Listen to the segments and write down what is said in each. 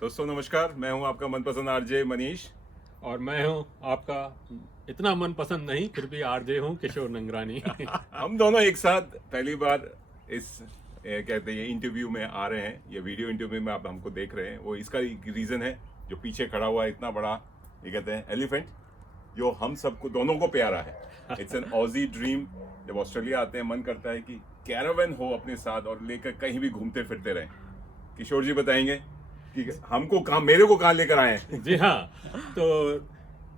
दोस्तों नमस्कार, मैं हूं आपका मनपसंद आरजे मनीष और मैं हूं आपका इतना मनपसंद नहीं फिर भी आरजे हूं किशोर नंगरानी। हम दोनों एक साथ पहली बार इस कहते हैं इंटरव्यू में आ रहे हैं। ये वीडियो इंटरव्यू में आप हमको देख रहे हैं, वो इसका रीज़न है जो पीछे खड़ा हुआ है इतना बड़ा, ये कहते हैं एलिफेंट, जो हम सबको दोनों को प्यारा है। It's an Aussie dream. जब ऑस्ट्रेलिया आते हैं मन करता है कि कैरावन हो अपने साथ और लेकर कहीं भी घूमते फिरते रहें। किशोर जी बताएंगे कि हमको कहाँ, मेरे को कहाँ लेकर आए हैं। जी हाँ, तो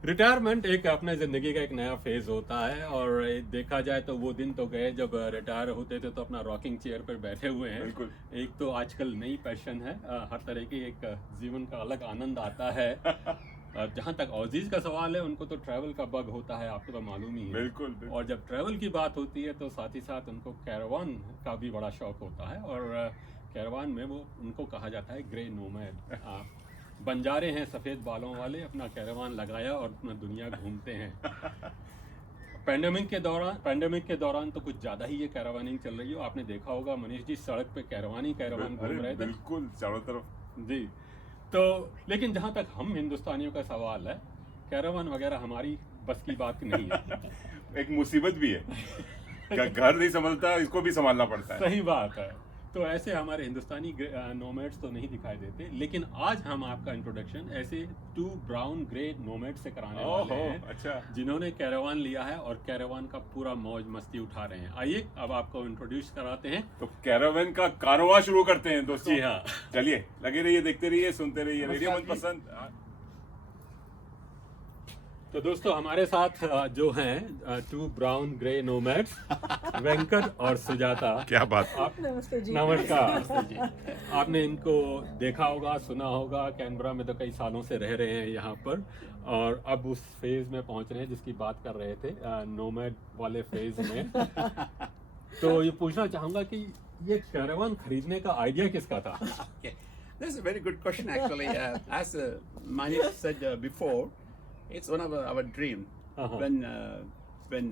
रिटायरमेंट एक अपने ज़िंदगी का एक नया फेज होता है और देखा जाए तो वो दिन तो गए जब रिटायर होते थे तो अपना रॉकिंग चेयर पर बैठे हुए हैं। बिल्कुल। एक तो आजकल नई पैशन है, हर तरह की एक जीवन का अलग आनंद आता है। जहाँ तक ऑजीज का सवाल है, उनको तो ट्रैवल का बग होता है, आपको तो मालूम ही है। बिल्कुल। और जब ट्रैवल की बात होती है तो साथ ही साथ उनको कैरावान का भी बड़ा शौक होता है और कैरावान में वो उनको कहा जाता है ग्रे नोमैड। बंजारे हैं सफ़ेद बालों वाले, अपना कैरावान लगाया और अपना दुनिया घूमते हैं। पैंडेमिक के दौरान तो कुछ ज़्यादा ही ये कैरावानिंग चल रही हो। आपने देखा होगा मनीष जी, सड़क पे कैरावान घूम रहे थे। बिल्कुल, चारों तरफ। जी, तो लेकिन जहाँ तक हम हिंदुस्तानियों का सवाल है, कैरावान वगैरह हमारी बस की बात नहीं है। एक मुसीबत भी है, क्या घर नहीं संभलता, इसको भी संभालना पड़ता है। सही बात है। तो ऐसे हमारे हिंदुस्तानी नोमैड्स तो नहीं दिखाई देते, लेकिन आज हम आपका इंट्रोडक्शन ऐसे 2 ब्राउन ग्रे नोमैड से कराने वाले हैं। अच्छा। जिन्होंने कैरावान लिया है और कैरावान का पूरा मौज मस्ती उठा रहे हैं। आइए अब आपको इंट्रोड्यूस कराते हैं। तो कैरावन का कारवां शुरू करते हैं दोस्तों। जी हाँ, चलिए, लगे रहिए, देखते रहिए, सुनते रहिए रेडियो मनपसंद। तो दोस्तों हमारे साथ जो हैं 2 ब्राउन ग्रे नोमैड्स, वेंकट और सुजाता। क्या बात। आप नमस्ते जी। नमस्कार। आपने इनको देखा होगा, सुना होगा। कैनबरा में तो कई सालों से रह रहे हैं यहाँ पर और अब उस फेज में पहुँच रहे हैं जिसकी बात कर रहे थे, नोमैड वाले फेज में। तो ये पूछना चाहूँगा कि ये कैरावान खरीदने का आइडिया किसका था? This is a very good question actually. As Manish said before, it's one of our dream. When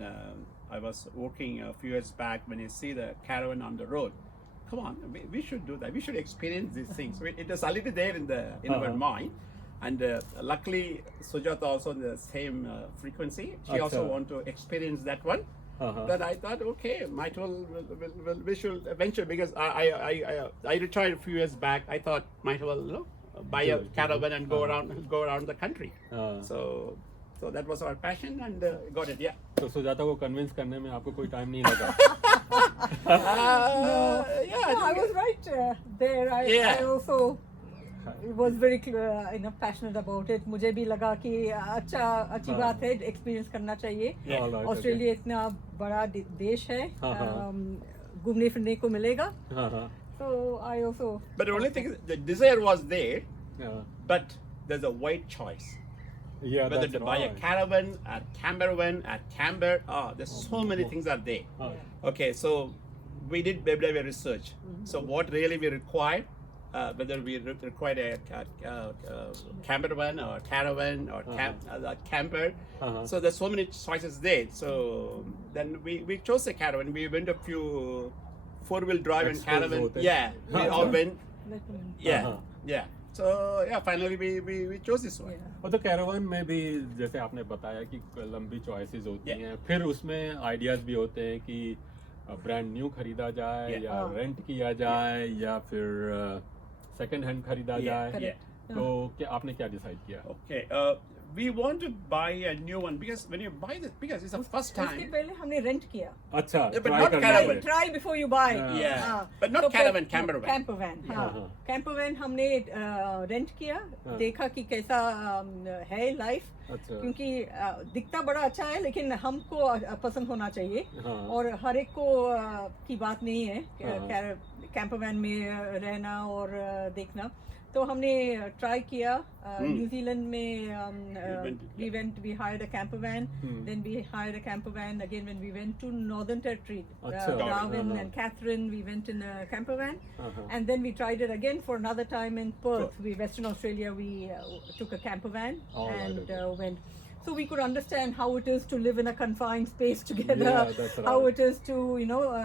I was working a few years back, when you see the caravan on the road, come on, we should do that. We should experience these things. It is already there in our mind, and luckily Sujatha also in the same frequency. She also want to experience that one. But I thought, okay, might we should venture because I retired a few years back. I thought might well buy a caravan and go around the country. So that was our passion and got it. Yeah. तो सुजाता को convince करने में आपको कोई time नहीं लगा? Yeah. No, I was right there. I also was very passionate about it. मुझे भी लगा कि अच्छी बात है, एक्सपीरियंस करना चाहिए। ऑस्ट्रेलिया इतना बड़ा देश है, घूमने फिरने को मिलेगा। So I also. But the only thing is, the desire was there, but there's a wide choice. Yeah, Whether that's to buy a right. caravan, a campervan, a camper, there's so many things are there. Okay, so we did a bit of research. So what really we require, whether we require a campervan or caravan or a camper. So there's so many choices there. So then we chose a caravan. We went a few 4-wheel drive and caravan. Yeah, we all went. Yeah, yeah. So yeah, finally we chose this one. और तो caravan में भी जैसे आपने बताया कि लंबी choices होती हैं, फिर उसमें आइडियाज भी होते हैं कि ब्रांड न्यू खरीदा जाए या रेंट किया जाए या फिर सेकंड हैंड खरीदा जाए। तो क्या आपने क्या डिसाइड किया? Okay, we want to buy a new one because when you buy this, because it's the first उसके time. पहले हमने रेंट किया। अच्छा, Yeah, but try not करना caravan. है। Try before you buy. Yeah, but not caravan, campervan. कैंपरवैन, हाँ, कैंपरवैन हमने rent किया, देखा कि कैसा है लाइफ। अच्छा। क्योंकि दिखता बड़ा अच्छा है लेकिन हमको पसंद होना चाहिए और हर एक को की बात नहीं है कैंपरवैन में रहना और देखना। तो हमने ट्राई किया न्यूजीलैंड में we hired a camper van, then we hired a camper van again when we went to Northern Territory, Darwin and Catherine, we went in a camper van, and then we tried it again for another time in Perth, Western Australia. We took a camper van went. So we could understand how it is to live in a confined space together, how it is to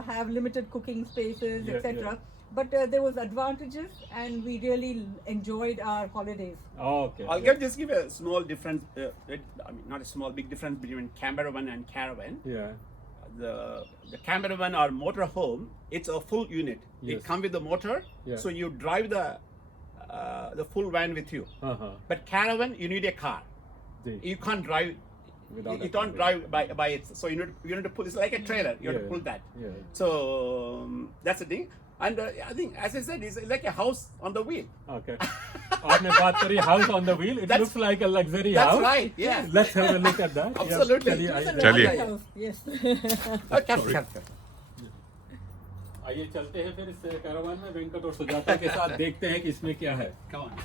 have limited cooking spaces, etc. but there was advantages, and we really enjoyed our holidays. Oh, okay. I'll just give a small difference. I mean, not a small, big difference between Caravan and Caravan. Yeah. The Caravan or motorhome, it's a full unit. Yes. It comes with the motor, Yeah. so you drive the full van with you. Uh-huh. But Caravan, you need a car. Ji. You can't drive. Without You a don't car. drive by it. So you need to pull. It's like a trailer. You have to Yeah. pull that. Yeah. So that's the thing. And I think, as I said, it's like a house on the wheel. Okay. आपने बात करी house on the wheel. It That's- looks like a luxury That's house. right. Yeah. Let's have a look at that. Yeah, Absolutely. चलिए, It's a आइए। चलिए। lovely house, yes. Captain. आइए चलते हैं फिर इस कैरावान में वेंकट और सुजाता के साथ देखते हैं कि इसमें क्या है। Come on.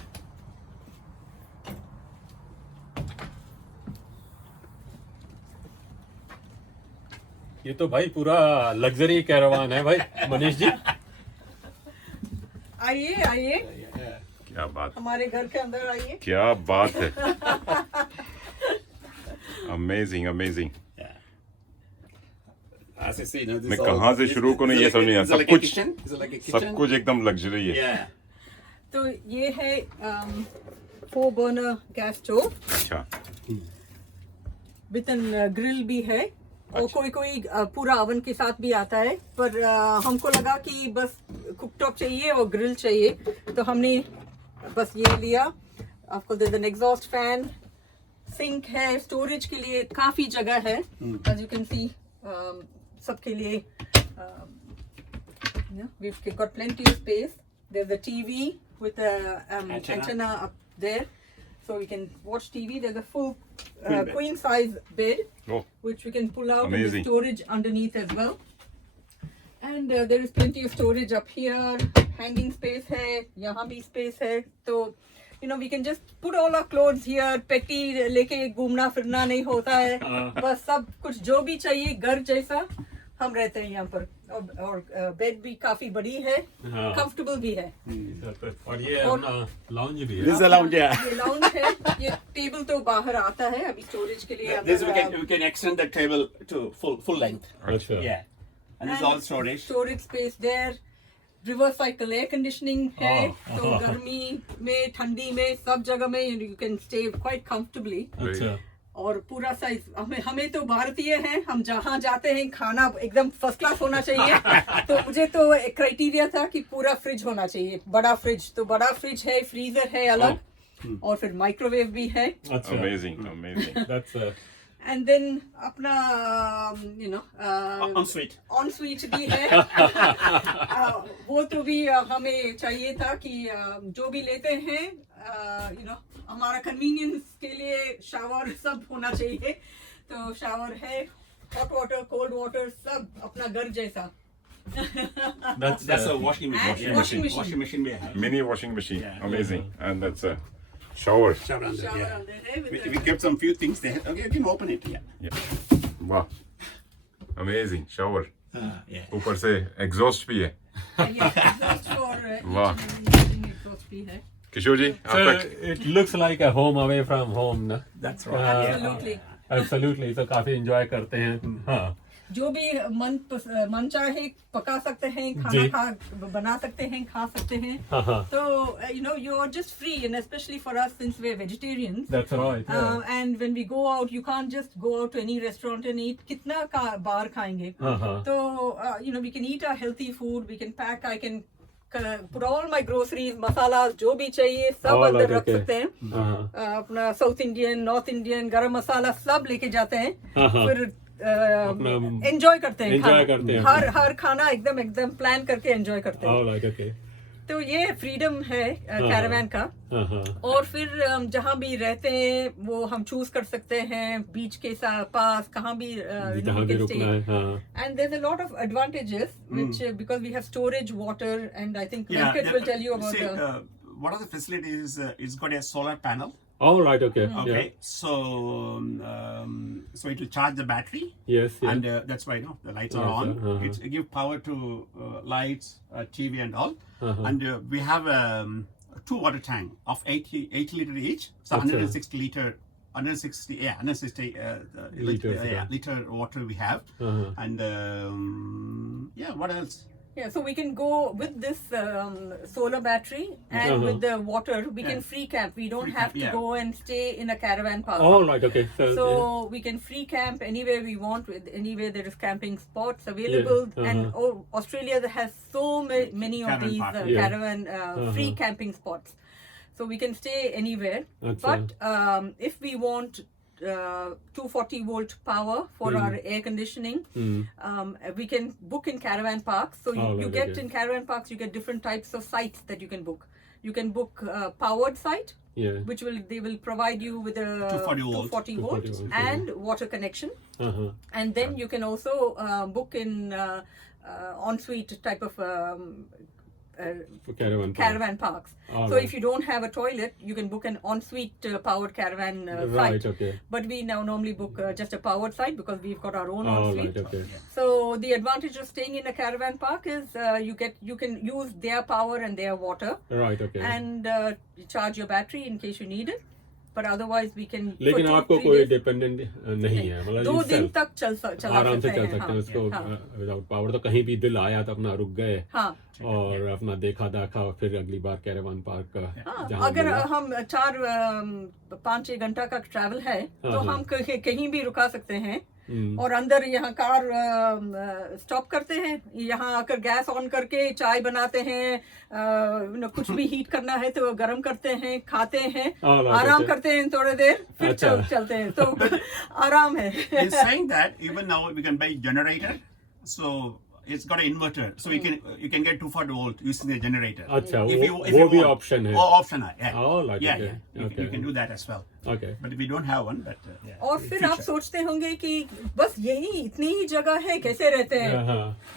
ये तो भाई पूरा लग्जरी कैरावान है भाई मनीष जी। आइए आइए, क्या बात, हमारे घर के अंदर आइए। क्या बात है। Amazing amazing. As I say, you know, this मैं all- कहाँ से this- शुरू करूँ this ये is समझ नहीं आ like रहा। a सब कुछ kitchen? Is it like a सब kitchen? कुछ एकदम लग्जरी है। Yeah. तो ये है 4 burner गैस स्टोव अच्छा, विद एन ग्रिल भी है, और कोई कोई पूरा ओवन के साथ भी आता है, पर हमको लगा कि बस कुकटॉप चाहिए और ग्रिल चाहिए, तो हमने बस ये लिया। आपको दे देन एग्जॉस्ट फैन, सिंक है, स्टोरेज के लिए काफी जगह है, एज यू कैन सी, सबके लिए we've got plenty of space. There's a TV with a antenna up there, so we can watch TV. There's a full bed. queen size bed, Oh, which we can pull out, and Amazing. there's storage underneath as well. And there is plenty of storage up here. Hanging space है, यहाँ भी space है, तो you know we can just put all our clothes here. पेटी लेके घूमना फिरना नहीं होता है, बस सब कुछ जो भी चाहिए घर जैसा हम रहते हैं यहाँ पर, और बेड भी काफी बड़ी है, हाँ। कंफर्टेबल भी है। और ये और- अपना लाउंज भी This है। is a lounge. Yeah. ये लाउंज है, ये टेबल तो बाहर आता है अभी स्टोरेज के लिए। This we अंदर, can extend the table to full length. अच्छा। Yeah. And this is all storage. Storage space there, reverse cycle air conditioning है, तो हाँ। गर्मी में ठंडी में सब जगह में you can stay quiet comfortably. अच्छा। और पूरा साइज, हमें तो भारतीय हैं, हम जहाँ जाते हैं खाना एकदम फर्स्ट क्लास होना चाहिए, तो मुझे तो एक क्राइटेरिया था कि पूरा फ्रिज होना चाहिए, बड़ा फ्रिज, तो बड़ा फ्रिज है, फ्रीजर है अलग, और फिर माइक्रोवेव भी है, अच्छा। Amazing amazing. That's and then अपना you know Ensuite. On switch भी है। वो तो भी हमें चाहिए था कि जो भी लेते हैं यू नो हमारा कन्वीनियंस के लिए शावर सब होना चाहिए, तो शावर है, हॉट वाटर कोल्ड वाटर सब अपना घर जैसा। That's a washing machine. And washing machine. Washing machine we have. Mini washing machine, Yeah. amazing, and that's a shower. Shower under, shower yeah. अंदर है with We kept some few things there. Okay, you can open it. Yeah. Yeah. Wow, amazing shower. Yeah. ऊपर से exhaust भी है। ये exhaust for, वाह। exhaust भी है। किशोर जी, So आपका it looks like a home away from home ना? That's right. Absolutely. Absolutely, तो काफी enjoy करते हैं। हाँ। जो भी मन चाहे पका सकते हैं, जी। खाना बना सकते हैं, खा सकते हैं, हाँ, हाँ। तो you know you are just free, and especially for us since we're vegetarians, That's right. Yeah. and when we go out you can't just go out to any restaurant and eat, कितना बाहर खाएंगे, हाँ, हाँ। तो you know we can eat our healthy food, we can pack, I can put all my groceries, मसाला जो भी चाहिए सब All अंदर right, रख okay. सकते हैं, हाँ। अपना साउथ इंडियन, नॉर्थ इंडियन गरम मसाला सब लेके जाते हैं, हाँ, हाँ। फिर अपना एंजॉय करते हैं, enjoy खाना। करते हैं। हर खाना एकदम प्लान करके एंजॉय करते हैं, All right, okay. तो ये फ्रीडम है कैरावान का। हाँ, हाँ। और फिर जहाँ भी रहते हैं वो हम चूज कर सकते हैं, बीच के पास कहाँ भी जहाँ भी रुकना है। हाँ। and there's a lot of advantages which because we have storage water, and I think Yeah. Venkat will tell you about See, the one of the facilities it's got a solar panel. All right, okay. Okay, Yeah. so it will charge the battery, Yes, yeah. and that's why the lights are Lights on. are, uh-huh. It gives power to lights, TV, and all. Uh-huh. And we have 2 water tank of 80 liter each, so Achha. 160 liter. 160 Liters, yeah, yeah. liter water we have. Uh-huh. And yeah, what else? Yeah, so we can go with this solar battery and with the water, we can free camp. We don't have to go and stay in a caravan park. Oh, right, okay. So we can free camp anywhere we want, with anywhere there is camping spots available. And Australia has so many of these caravan free camping spots. So we can stay anywhere. But if we want 240 volt power for our air conditioning, we can book in caravan parks. So you get in caravan parks, you get different types of sites that you can book. You can book powered site, which they will provide you with a 240 volt and water connection. And then you can also book in ensuite type of caravan parks. So if you don't have a toilet, you can book an ensuite powered caravan site. But we now normally book just a powered site because we've got our own ensuite. So the advantage of staying in a caravan park is you can use their power and their water. And charge your battery in case you need it. But otherwise we can. लेकिन आपको कोई dependent नहीं है, मतलब 2 दिन तक चला आराम से चल सकते हैं उसको विदाउट पावर। तो कहीं भी दिल आया तो अपना रुक गए और अपना देखा फिर अगली बार कैरावान पार्क का। अगर हम 4-5 घंटा का ट्रैवल है तो हम कहीं भी रुका सकते हैं और अंदर यहाँ कार स्टॉप करते हैं, यहाँ आकर गैस ऑन करके चाय बनाते हैं, कुछ भी हीट करना है तो गर्म करते हैं, खाते हैं, आराम करते हैं थोड़ी देर, फिर चलते हैं, तो आराम है। He's saying that even now we can buy generator, so it's got an inverter, so you can get 240 volt using the generator. अच्छा, वो भी ऑप्शन है। ऑप्शन है, you can do that as well. But we don't have one. But और फिर आप सोचते होंगे कि बस यही इतनी ही जगह है, कैसे रहते हैं?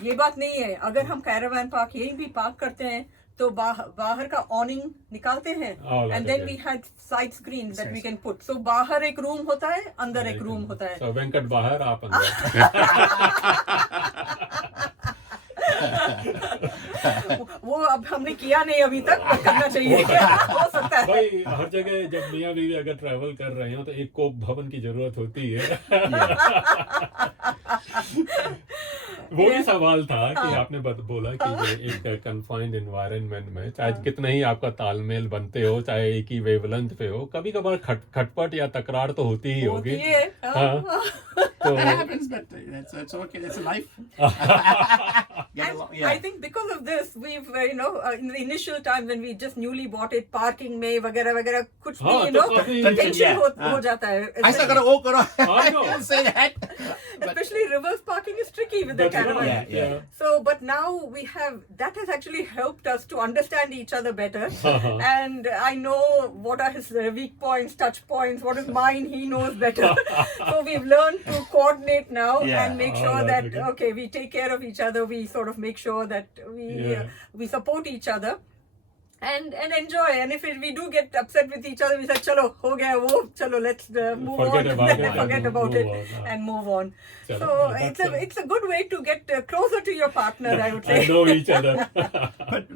ये बात नहीं है। अगर हम कैरावान पार्क यहीं भी पार्क करते हैं तो बाहर का ऑनिंग निकालते हैं and then we had side screen that we can put. So बाहर एक रूम होता है, अंदर एक रूम होता है। सो वेंकट बाहर, आप अंदर। वो अब हमने किया नहीं अभी तक, करना चाहिए। हो सकता है भाई, हर जगह जब मियां बीवी अगर ट्रैवल कर रहे हो तो एक कोक भवन की जरूरत होती है। वो भी सवाल था कि आपने बोला कि एक कन्फाइंड एनवायरनमेंट में चाहे कितना ही आपका तालमेल बनते हो, चाहे एक ही वेवलेंथ पे हो, कभी कभार खटपट या तकरार तो होती ही होगी। That happens, but it's okay. That's life. I think because of this, we've in the initial time when we just newly bought it, parking में वगैरह कुछ भी tension हो जाता है। ऐसा करो, वो करो। Say that. Especially reverse parking is tricky with the caravan. So, but now we have, that has actually helped us to understand each other better. And I know what are his weak points, touch points, what is mine, he knows better. So we've learned to coordinate now and make sure that, okay, we take care of each other. We sort of make sure that we support each other. And enjoy. And if we do get upset with each other, we say, "Chalo, ho gaya wo. Chalo, let's move on. Forget about it and move on." So it's a good way to get closer to your partner, I would say. And know each other.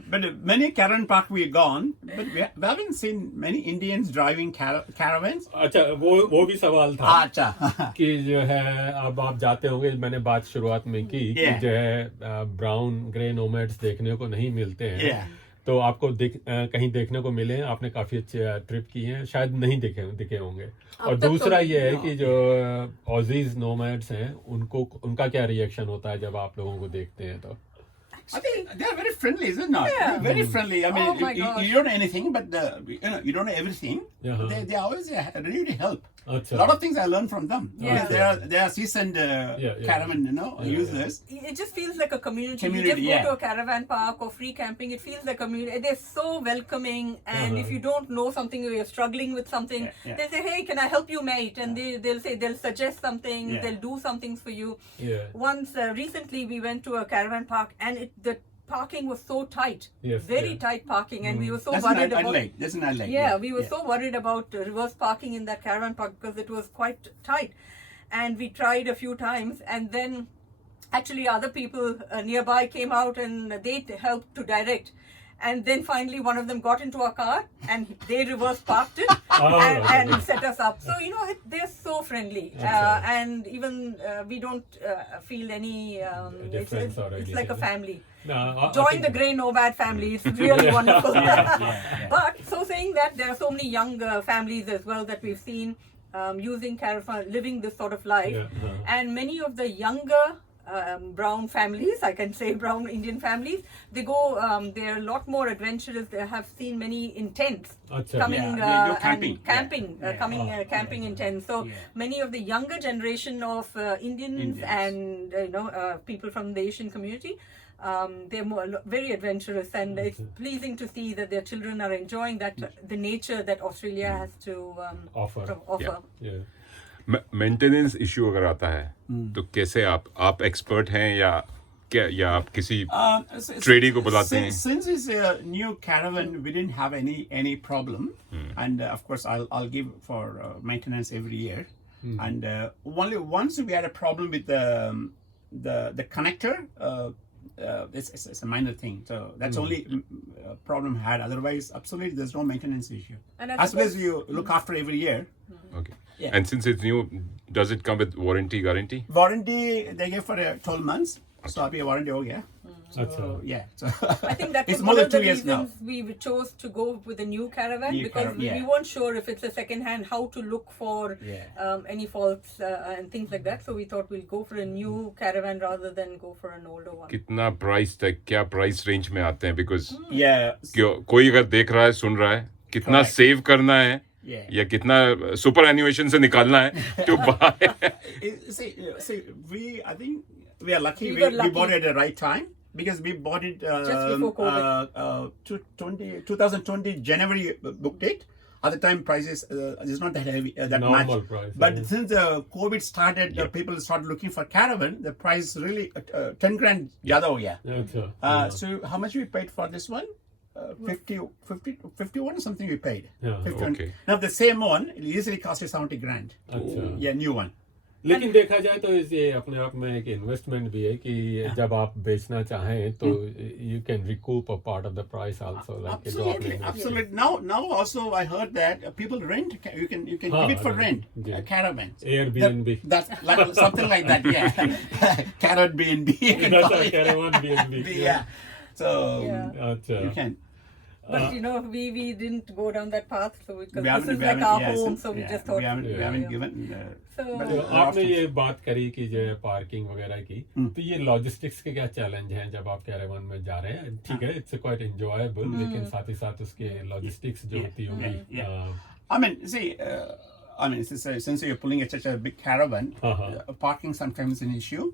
but many caravan park we've gone, but we haven't seen many Indians driving caravans. अच्छा, वो भी सवाल था। अच्छा। कि जो है अब आप जाते होंगे, मैंने बात शुरुआत में की कि जो है ब्राउन ग्रे नोमैड्स देखने को नहीं मिलते हैं। तो आपको कहीं देखने को मिले, आपने काफी अच्छे ट्रिप की हैं, शायद नहीं दिखे होंगे। और दूसरा ये है कि जो ऑजीज नोमैड्स हैं, उनका क्या रिएक्शन होता है जब आप लोगों को देखते हैं? तो I think they are very friendly, is it not? Yeah. Very friendly. I mean, you don't know anything, but you don't know everything. They always ready to help. A lot of things I learned from them. Yeah. They are seasoned caravan, users. It just feels like a community. You just go to a caravan park or free camping, it feels like a community. They're so welcoming, and if you don't know something or you're struggling with something, they'll say, "Hey, can I help you, mate?" And they'll suggest something, they'll do some things for you. Once recently we went to a caravan park, and the parking was so tight, very tight parking, and we were so worried about it. That's an Adelaide. We were so worried about reverse parking in that caravan park because it was quite tight, and we tried a few times, and then actually other people nearby came out and they helped to direct, And then finally one of them got into our car and they reverse parked it and set us up. So, they're so friendly. And even we don't feel any, it's like a family. No, Join the Gray Nomad family. It's really wonderful. But so saying that, there are so many young families as well that we've seen using Caravan, living this sort of life. And many of the younger brown families, I can say brown Indian families, they go, they're a lot more adventurous. They have seen many in tents coming they go camping. And camping in tents. So many of the younger generation of Indians and people from the Asian community, they're very adventurous, and it's pleasing to see that their children are enjoying that the nature that Australia has to offer. Maintenance issue अगर आता है तो कैसे आप expert हैं या आप किसी ट्रेडी को बुलाते हैं? Since it's a new caravan, we didn't have any problem, and of course I'll give for maintenance every year, and only once we had a problem with the connector. It's a minor thing, so that's only problem had. Otherwise, absolutely, there's no maintenance issue. And as long as you look after every year. Okay. Yeah. And since it's new, does it come with warranty, guarantee? Warranty they give for 12 months. So I'll be a warranty. So I think that it's was more one than of the 2 years now. reasons we chose to go with a new caravan, because we weren't sure if it's a second hand, how to look for any faults and things like that. So we thought we'll go for a new caravan rather than go for an older one. कितना price तक, क्या price range में आते हैं? Because कोई अगर देख रहा है, सुन रहा है, कितना सेव करना है या कितना सुपर एनिमेशन से निकालना है to buy. See, I think we are lucky. We bought it at the right time, because we bought it just before COVID. 2020 January book date. At the time, prices is not that heavy, that normal much. Price, but since COVID started, people started looking for caravan. The price really 10 grand ज़्यादा हो गया. So how much we paid for this one? 51 or something we paid. 51. Okay. Now the same one easily cost you 70 grand. New one. लेकिन देखा जाए तो ये अपने आप में एक इन्वेस्टमेंट भी है कि जब आप बेचना चाहें तो you can recoup a part of the price also. Absolutely. Now also I heard that people rent. You can give it for rent. Caravans. Airbnb. That's like something like that. Caravan B&B. That's a Caravan B&B. Yeah. So you can. But we didn't go down that path, so because this is like our home, so we just thought we haven't given. तो आपने ये बात करी कि जो है parking वगैरह की, तो ये लॉजिस्टिक्स के क्या चैलेंज हैं जब आप कैरावन में जा रहे हैं? ठीक है, इट्स क्वाइट एंजॉयबल, लेकिन साथ ही साथ उसके लॉजिस्टिक्स जो होती होंगी. Since you're pulling such a big caravan, parking sometimes is an issue.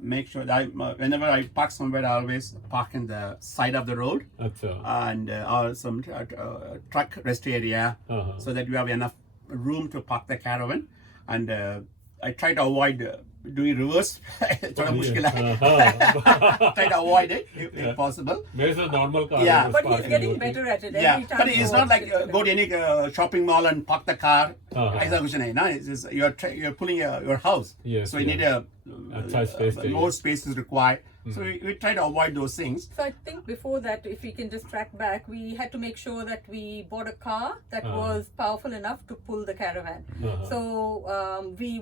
Make sure that whenever I park somewhere, I always park in the side of the road, and or some truck rest area, so that you have enough room to park the caravan. And I try to avoid doing reverse. थोड़ा मुश्किल है. Try to avoid it if possible. There's a normal car. But he's getting better at it every time. But it's not like go to any shopping mall and park the car. ऐसा कुछ नहीं ना. It's just you're pulling your house. Yes, so you need more space is required. So we try to avoid those things. So I think before that, if we can just track back, we had to make sure that we bought a car that was powerful enough to pull the caravan. So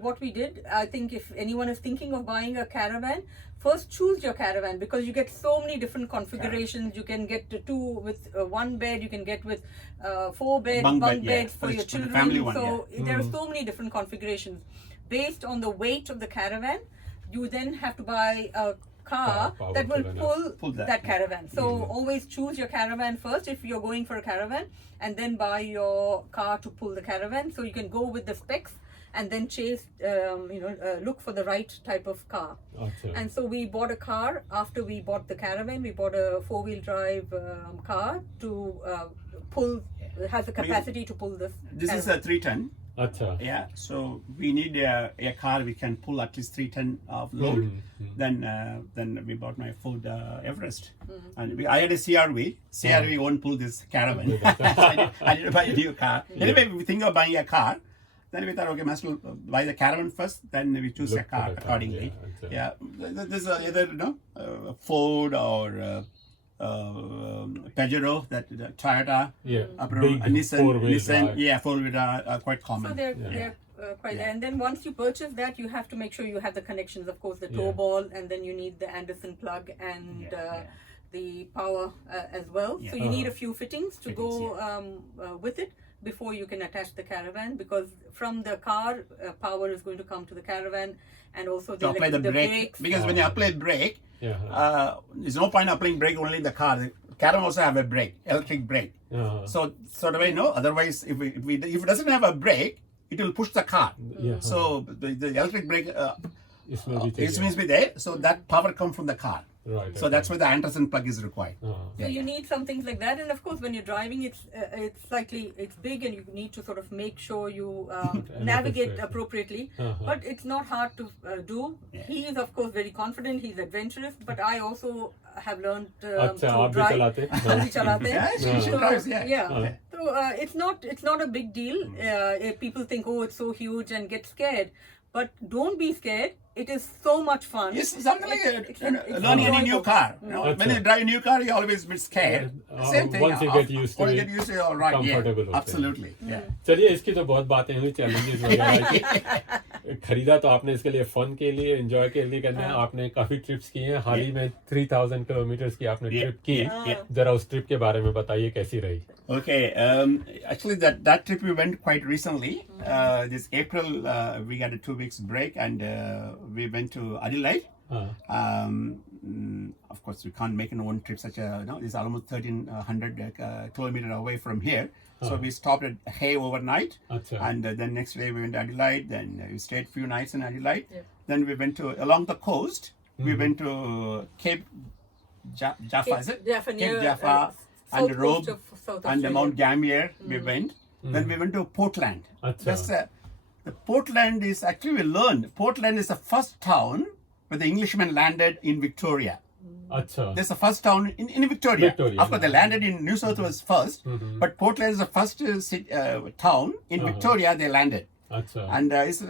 what we did, I think if anyone is thinking of buying a caravan, first choose your caravan, because you get so many different configurations. You can get 2 with 1 bed, you can get with 4 bunk beds for your children. Family one, so there are so many different configurations. Based on the weight of the caravan, you then have to buy a car that will pull that caravan. So always choose your caravan first if you're going for a caravan, and then buy your car to pull the caravan. So you can go with the specs and then look for the right type of car. And so we bought a car after we bought the caravan. We bought a 4-wheel drive car to pull, has the capacity to pull this. This is a 3-ton. Yeah, so we need a car we can pull at least 3 ton of load. Then we bought my Ford Everest, and I had a CRV. CRV won't pull this caravan. I need to buy a new car. Anyway, we think of buying a car. Then we thought, okay, must buy the caravan first. Then we choose a car accordingly. This is either Ford or Pajero, that Toyota, big Nissan, four-wheel drive. yeah, four-wheel are quite So common. they're quite, and then once you purchase that, you have to make sure you have the connections. Of course, the tow ball, and then you need the Anderson plug and the power as well. Yeah. So you need a few fittings to Fittings, go with it before you can attach the Caravan, because from the car, power is going to come to the Caravan, and also To apply the brake, brakes. because when you apply brake, there's no point applying brake only in the car. The Caravan also have a brake, electric brake. So the way otherwise if it doesn't have a brake, it will push the car. So the electric brake it means be there. So that power comes from the car. Right. So that's why the Anderson plug is required. So you need some things like that, and of course when you're driving, it's big, and you need to sort of make sure you navigate appropriately. But it's not hard to do. He is of course very confident. He's adventurous, but I also have learned to drive. She drives, So it's not a big deal. People think, oh, it's so huge, and get scared. But don't be scared. It is so much fun. It's something like learning any new car. When you drive a new car, you always be scared. Same thing. Once you get used to it, you're all right. comfortable Yeah, absolutely. Yeah. चलिए, इसकी तो बहुत बातें हुई, challenges वगैरह की। खरीदा तो आपने इसके लिए फन के लिए, एंजॉय के लिए करना है। आपने काफी ट्रिप्स की हैं, हाल ही में 3000 किलोमीटर की आपने ट्रिप की। जरा उस ट्रिप के बारे में बताइए, कैसी रही? Okay, actually that trip we went quite recently. This April we got a 2 weeks break, and we went to Adelaide. Of course, we can't make an one trip such a it's almost 1300 kilometers away from here. So we stopped at Hay overnight, and then next day we went to Adelaide. Then we stayed few nights in Adelaide. Then we went to along the coast. We went to Cape Jaffa, is it? Cape Jaffa and Robe and the Mount Gambier. We went. Then we went to Portland. That's the Portland is actually we learned Portland is the first town where the Englishmen landed in Victoria. That's the first town in Victoria. Of course, they landed in New South Wales first, but Portland is the first town in Victoria they landed. And it's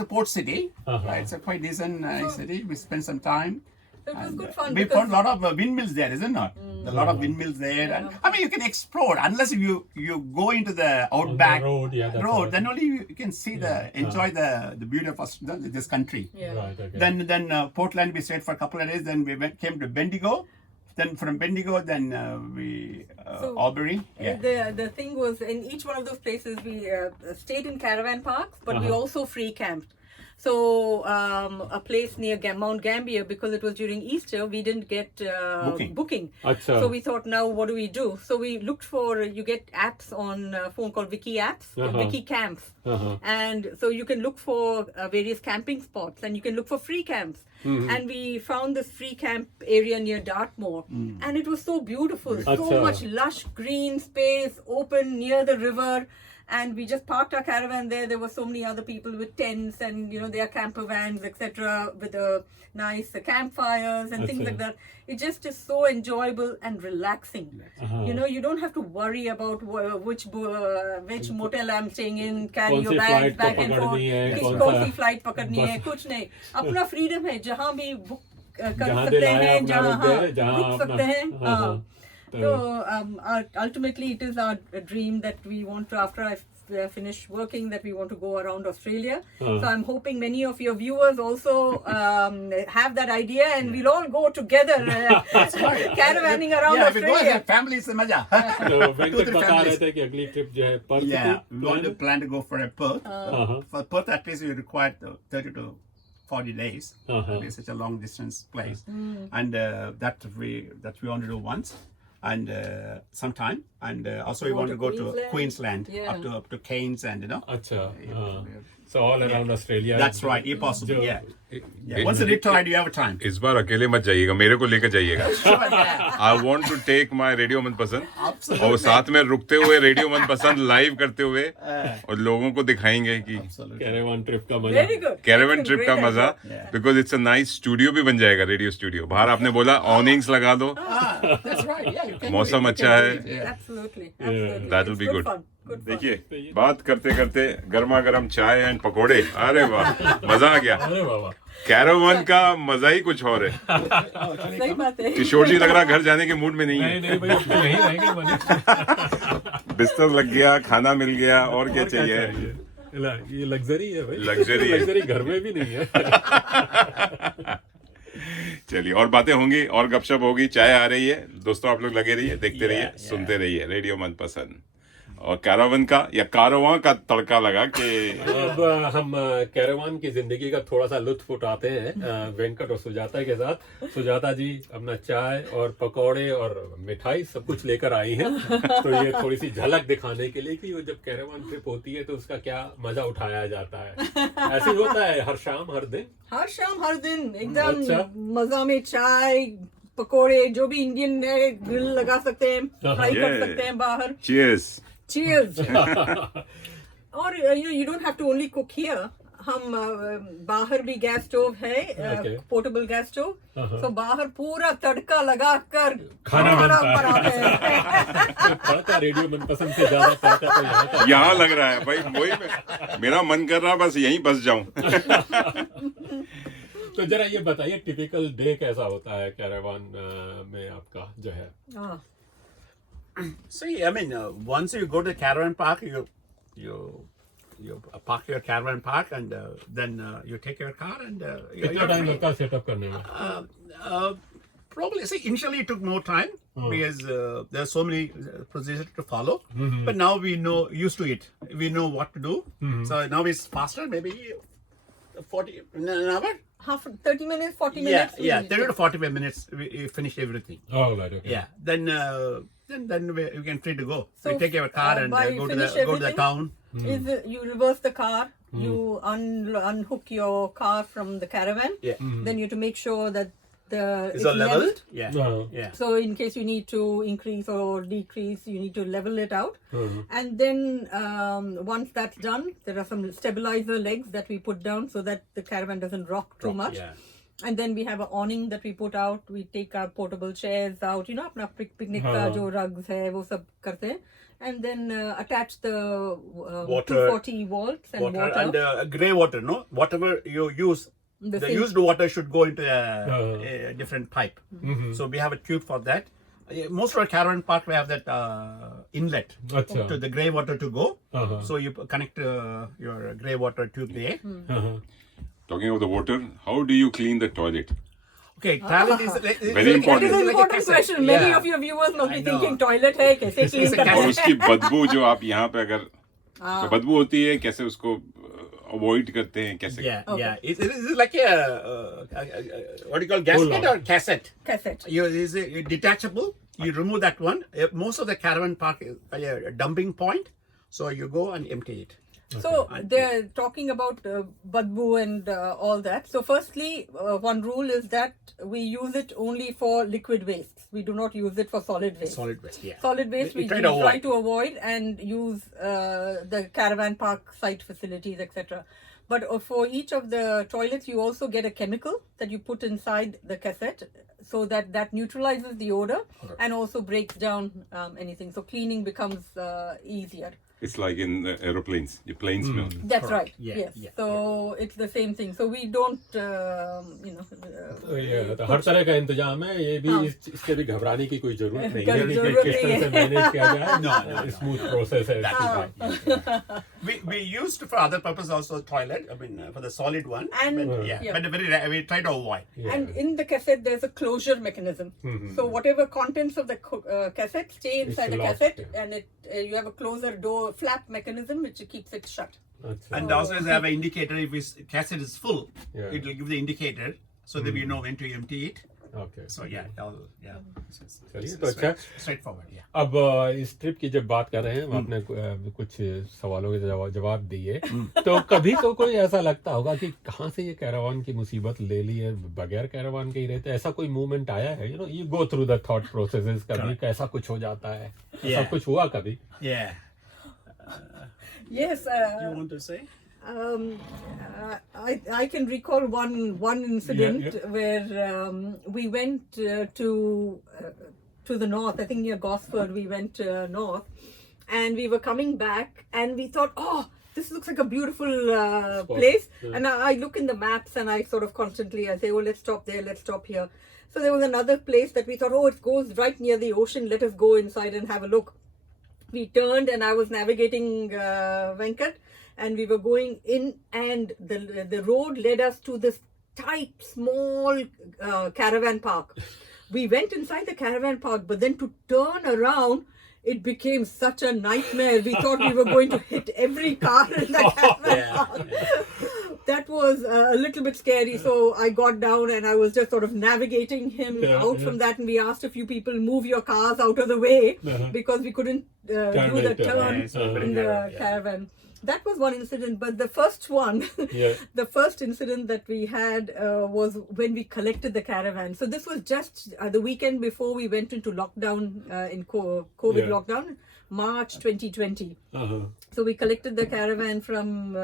a port city. It's a quite decent city. We spent some time. It was good fun. We found a lot of windmills there, isn't it? A lot of windmills there, and I mean you can explore unless you go into the outback road. Then only you can see enjoy the beauty of this country. Then Portland we stayed for a couple of days. Then we came to Bendigo. Then from Bendigo, then we Albury. The thing was, in each one of those places we stayed in caravan parks, but we also free camped. So a place near Mount Gambier, because it was during Easter, we didn't get booking. So we thought, now what do we do? So we looked for, you get apps on phone called Wiki apps, Wiki camps. And so you can look for various camping spots, and you can look for free camps. And we found this free camp area near Dartmoor, and it was so beautiful, so much lush green space, open near the river. And we just parked our caravan there. There were so many other people with tents and, their camper vans, etc., with nice campfires and things like that. It just is so enjoyable and relaxing. You don't have to worry about which motel I'm staying in, carry your bags back and forth, कौन सी flight पकड़नी है, कुछ नहीं. अपना freedom है, जहाँ भी book कर सकते हैं, जहाँ रुक सकते हैं. So ultimately it is our dream that we want to, after I finish working, that we want to go around Australia. So I'm hoping many of your viewers also have that idea, and we'll all go together caravanning around Australia. Yeah, family is maja. तो वेंकट बता रहे थे कि अगली trip जो है Perth की, we want to plan to go for a Perth. For Perth, at least we require 30 to 40 days. It's such a long distance place, and that we want to do once. And sometime, and also we want to go to Queensland, up to Cairns, and So all around Australia. That's right, if possible. Once you retired, you have time. इस बार अकेले मत जाइएगा, मेरे को लेकर जाइएगा. I want to take my Radio मनपसंद और साथ में रुकते हुए रेडियो मनपसंद लाइव करते हुए और लोगों को दिखाएंगे कि कैरावन ट्रिप का मजा. Very good. कैरावन ट्रिप का मजा, because it's a nice studio भी बन जाएगा, रेडियो स्टूडियो. बाहर आपने बोला ऑनिंग्स लगा दो. That's right. Yeah, मौसम अच्छा है. Absolutely. That will be good. Good fun. देखिए बात करते करते गर्मा गर्म चाय एंड पकोड़े, अरे वाह मजा आ गया। अरे बाबा, कैरावन का मजा ही कुछ और है। सही बात है। किशोर जी लग रहा घर जाने के मूड में नहीं है। नहीं भाई, अब तो यहीं रहेंगे बने। बिस्तर लग गया, खाना मिल गया, और क्या चाहिए। ये लग्जरी है भाई, लग्जरी है। लग्जरी घर में भी नहीं है। चलिए और बातें होंगी और गपशप होगी, चाय आ रही है। दोस्तों आप लोग लगे रहिए, देखते रहिए, सुनते रहिए रेडियो मनपसंद। और कैरावन का या कारवां का तड़का लगा कि अब हम कैरावान की जिंदगी का थोड़ा सा लुत्फ उठाते हैं वेंकट और सुजाता के साथ। सुजाता जी अपना चाय और पकौड़े और मिठाई सब कुछ लेकर आई हैं, तो ये थोड़ी सी झलक दिखाने के लिए कि वो जब कैरावान ट्रिप होती है तो उसका क्या मजा उठाया जाता है। ऐसे ही होता है हर शाम हर दिन। हर शाम हर दिन एकदम अच्छा। मजा में चाय पकोड़े, जो भी इंडियन है ग्रिल लगा सकते हैं, फ्राई कर सकते हैं बाहर। चीयर्स। Cheers. और you don't have to only cook here. हम बाहर भी गैस स्टोव है, पोर्टेबल गैस स्टोव, तो बाहर पूरा तड़का लगा कर खाना बनाते हैं। तड़का रेडियो मनपसंद से ज्यादा तड़का तो यहाँ का। यहाँ लग रहा है भाई, वही मेरा मन कर रहा बस यहीं बस जाऊं। तो जरा ये बताइए टिपिकल डे कैसा होता है कैरावान में आपका जो है। See, I mean, once you go to the caravan park, you park your caravan park, and then you take your car and कितना टाइम लगता है सेटअप करने में? probably see initially it took more time because there are so many procedures to follow, but now we know used to it. We know what to do, so now it's faster. Maybe 40 an hour. 30 minutes, 40 minutes. Yeah, 30 to 45 minutes. We finish everything. Oh, right, okay. Yeah, then we can free to go. So we take your car and by go to finish the town. Is you reverse the car, you unhook your car from the caravan. Yeah. Then you have to make sure that It's all leveled. Yeah. No. Yeah. So in case you need to increase or decrease, you need to level it out. And then once that's done, there are some stabilizer legs that we put down so that the caravan doesn't rock too much. Yeah. And then we have an awning that we put out. We take our portable chairs out, अपना picnic का जो rugs है वो सब करते हैं. And then attach the Water. 240 volts and water. And grey water, no? Whatever you use, the used water should go into a different pipe. So we have a tube for that. Most of our caravan park we have that inlet अच्छा. to the grey water to go. So you connect your grey water tube there. Talking of the water, how do you clean the toilet? Okay, toilet is Very important. That is an important cassette. question. Many Yeah. of your viewers must be I know. thinking toilet है कैसे clean a करते और हैं? उसकी बदबू जो आप यहाँ पे अगर तो बदबू होती है, कैसे उसको अवॉइड करते हैं, कैसे? Yeah. It is like a what do you call gasket or cassette? Cassette. Is a detachable. You remove that one. Most of the caravan park is a dumping point, so you go and empty it. So they're talking about badbu and all that. So firstly, one rule is that we use it only for liquid waste. We do not use it for solid waste. Solid waste, yeah. Solid waste we try to avoid and use the caravan park site facilities, etc. But for each of the toilets, you also get a chemical that you put inside the cassette so that neutralizes the odor and also breaks down anything. So cleaning becomes easier. It's like in aeroplanes, the planes में. That's right. Yeah, Yes. yeah, So it's the same thing. So we don't, तो ये तो हर तरह का इंतजाम है, ये भी इसके भी घबराने की कोई जरूरत नहीं है कि जरूरत किस तरह से मैनेज किया जाए। No. स्मूथ प्रोसेस है। That is right. We used for other purpose also toilet. I mean for the solid one. And but very rare, we try to avoid. And in the cassette, there's a closure mechanism. So whatever contents of the cassette stay inside the locked, cassette, and you have a closer door flap mechanism which keeps it shut. अच्छा। And also have an indicator if its cassette is full, Yeah. it will give the indicator so that we know when to empty it. Okay. So yeah. चलिए तो अच्छा। Straightforward, yeah. अब इस trip की जब बात कर रहे हैं, आपने कुछ सवालों के जवाब दिए, तो कभी तो कोई ऐसा लगता होगा कि कहाँ से ये कैरावान की मुसीबत ले ली है, बगैर कैरावान के ही रहते, ऐसा कोई मूवमेंट आया है? you go through the thought processes, कभी कैसा कुछ हो जाता है, ऐसा कुछ हुआ कभी? Yeah. Yes. You want to say? I can recall one incident where we went to the north. I think near Gosford we went north, and we were coming back, and we thought, oh, this looks like a beautiful place. Yeah. And I look in the maps, and I sort of constantly, I say, oh, let's stop there, let's stop here. So there was another place that we thought, oh, it goes right near the ocean, let us go inside and have a look. We turned, and I was navigating Venkat, and we were going in, and the road led us to this tight, small caravan park. We went inside the caravan park, but then to turn around, it became such a nightmare. We thought we were going to hit every car in the caravan park. That was a little bit scary. So I got down and I was just sort of navigating him out from that. And we asked a few people, move your cars out of the way because we couldn't do the turn in the caravan. That was one incident, but the first one, the first incident that we had was when we collected the caravan. So this was just the weekend before we went into lockdown, in COVID lockdown, March 2020. So we collected the caravan from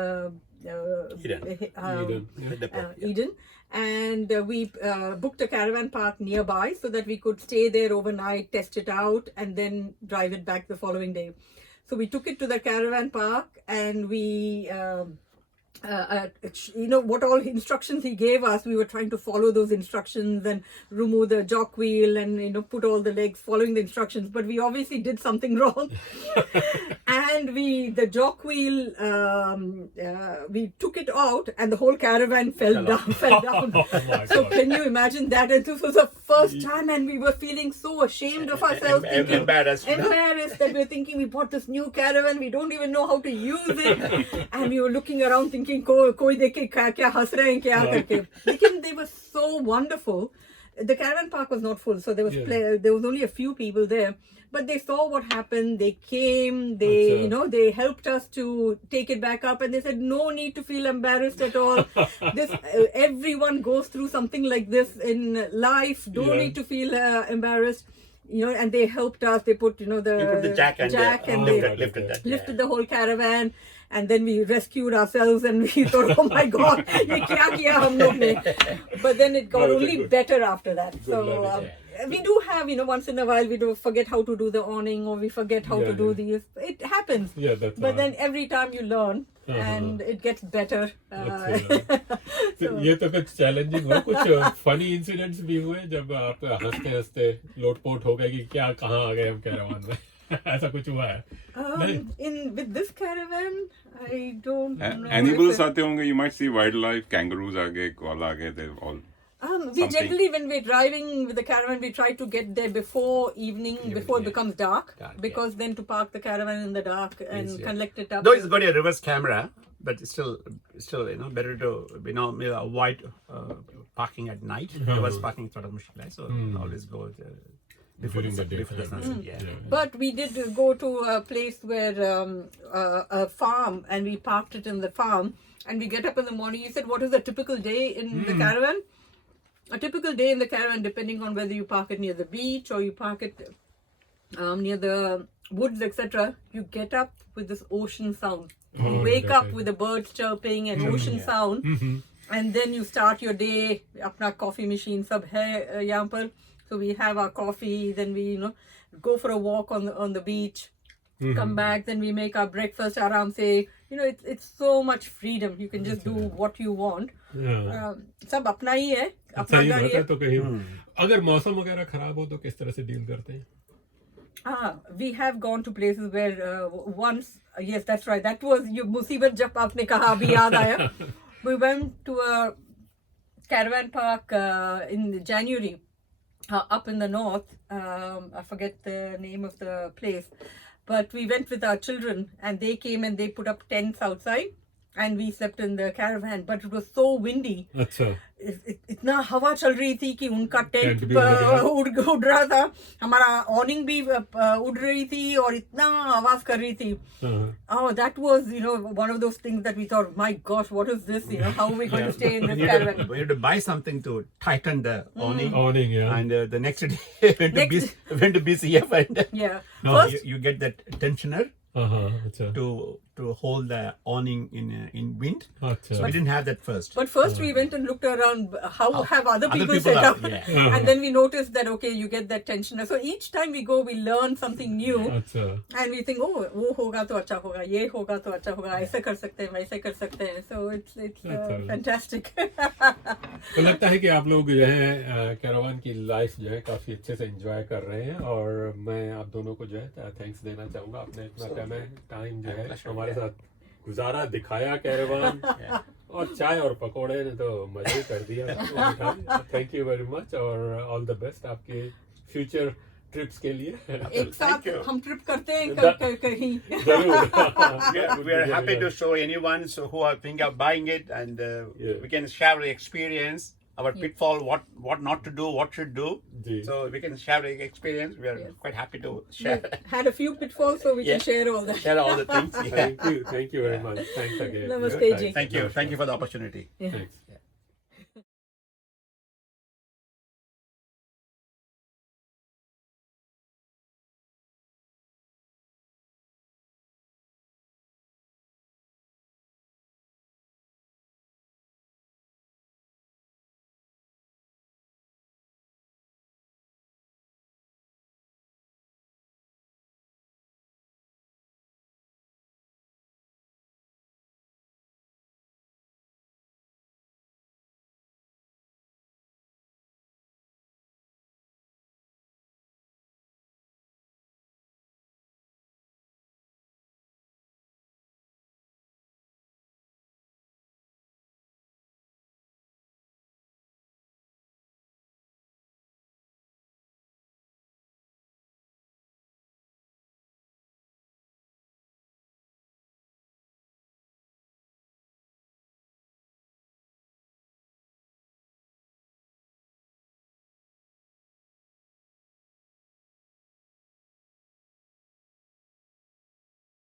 Eden. And we booked a caravan park nearby so that we could stay there overnight, test it out, and then drive it back the following day. So we took it to the caravan park, and we, what all instructions he gave us, we were trying to follow those instructions and remove the jock wheel and, put all the legs following the instructions. But we obviously did something wrong. And the jock wheel, we took it out, and the whole caravan fell down. So can you imagine that? And this was the first time, and we were feeling so ashamed of ourselves. Embarrassed that we're thinking we bought this new caravan, we don't even know how to use it. And we were looking around thinking, koi dekhe kya has rahe hain, kya karke. Lekin they were so wonderful. The caravan park was not full, so there was only a few people there. But they saw what happened. They came. They they helped us to take it back up, and they said no need to feel embarrassed at all. Everyone goes through something like this in life. Don't need to feel embarrassed. And they helped us. They put the jack and they lifted the whole caravan. And then we rescued ourselves, and we thought, oh my God, ye kya kiya hum log ne? But then it got only better after that. So we do have, once in a while we do forget how to do the awning, or we forget how to do these. It happens. Yeah, that's but then every time you learn, and it gets better. So ये तो कुछ challenging हो, कुछ funny incidents भी हुए जब आप हंसते हंसते लोटपोट हो गए कि क्या कहाँ आ गए हम कैरावान में? ऐसा कुछ हुआ है? With this caravan, I don't know. Animals आते होंगे, you might see wildlife, kangaroos आ गए, koala आ गए, they're all. We generally, when we're driving with the caravan, we try to get there before evening, before it becomes dark, because then to park the caravan in the dark and collect it up. Though it's got a reverse camera, but it's still better to avoid parking at night. Reverse parking is sort of mushkil, so always go before the sunset. But we did go to a place where a farm, and we parked it in the farm, and we get up in the morning. You said, what is a typical day in the caravan? A typical day in the caravan, depending on whether you park it near the beach or you park it near the woods, etc., you get up with this ocean sound. You wake up with the birds chirping and ocean sound, and then you start your day. Apna coffee machine sab hai yahan par. So we have our coffee, then we go for a walk on the beach, come back, then we make our breakfast aram se. It's so much freedom. You can just do what you want. सब अपना ही है, अपना घर ही है. तो कहीं अगर मौसम वगैरह खराब हो तो किस तरह से डील करते हैं? We have gone to places where once, yes, that's right. That was your मुसीबत जब आपने कहा अभी याद आया. We went to a caravan park in January up in the north. I forget the name of the place. But we went with our children, and they came and they put up tents outside, and we slept in the caravan. But it was so windy. अच्छा. इतना हवा चल रही थी कि उनका tent उड़ रहा था, हमारा awning भी उड़ रही थी और इतना आवाज कर रही थी. Oh, that was one of those things that we thought, my gosh, what is this? How are we going to stay in this caravan? We had to buy something to tighten the awning. Yeah. And the next day went to BCF and yeah. First, you get that tensioner. अच्छा to hold the awning in wind. अच्छा So we didn't have that first. But first we went and looked around how have other people people set are, up. yeah. And then we noticed that, okay, you get that tension. So each time we go, we learn something new. अच्छा And we think, oh, वो होगा तो अच्छा होगा, ये होगा तो अच्छा होगा, ऐसे कर सकते हैं, वैसे कर सकते हैं. So it's fantastic. तो लगता है कि आप लोग जो है कैरावान की लाइफ जो है काफी अच्छे से एंजॉय कर रहे हैं और मैं आप दोनों को जो है थैंक्स देना चाहूंगा आपने इतना टाइम जो है हमारे साथ गुजारा दिखाया कैरावान और चाय और पकोड़े ने तो मजे ही कर दिया थैंक यू वेरी मच और ऑल द बेस्ट आपके फ्यूचर ट्रिप्स के लिए एक साथ हम ट्रिप करते हैं कहीं जरूर We are happy to show anyone who are thinking of buying it, and we can share the experience, our pitfall, what not to do, what should do. जी. So we can share the experience. We are quite happy to share had a few pitfalls, so we can Yeah. share all that. share all the things. Yeah. Thank you very much thanks again Namaste ji. Thank you for the opportunity. Yeah. Thanks.